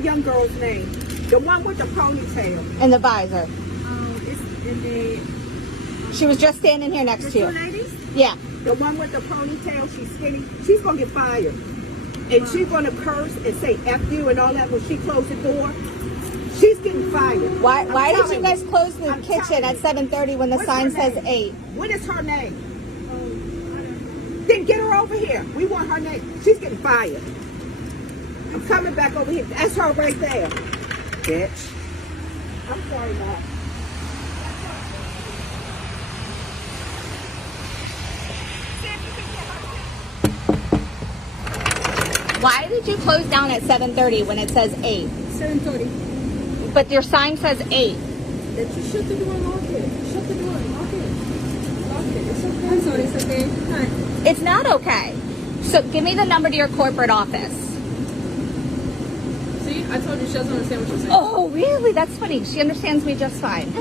young girl's name? The one with the ponytail. And the visor. It's in the... She was just standing here next to two you. ladies? Yeah. The one with the ponytail, she's skinny. She's going to get fired. And she's going to curse and say F you and all that when she closed the door. She's getting fired. Why did telling you guys close the I'm kitchen telling at 7:30 when the What's sign her says name? 8? What is her name? Then get her over here. We want her name. She's getting fired. I'm coming back over here. That's her right there. Bitch. I'm sorry, Mom. Why did you close down at 7:30 when it says 8? 7:30. But your sign says 8. That you shut the door and lock it. Shut the door and lock it. Lock it. It's okay. I'm sorry, it's okay. Hi. It's not okay. So give me the number to your corporate office. See, I told you she doesn't understand what you're saying. Oh, really? That's funny. She understands me just fine.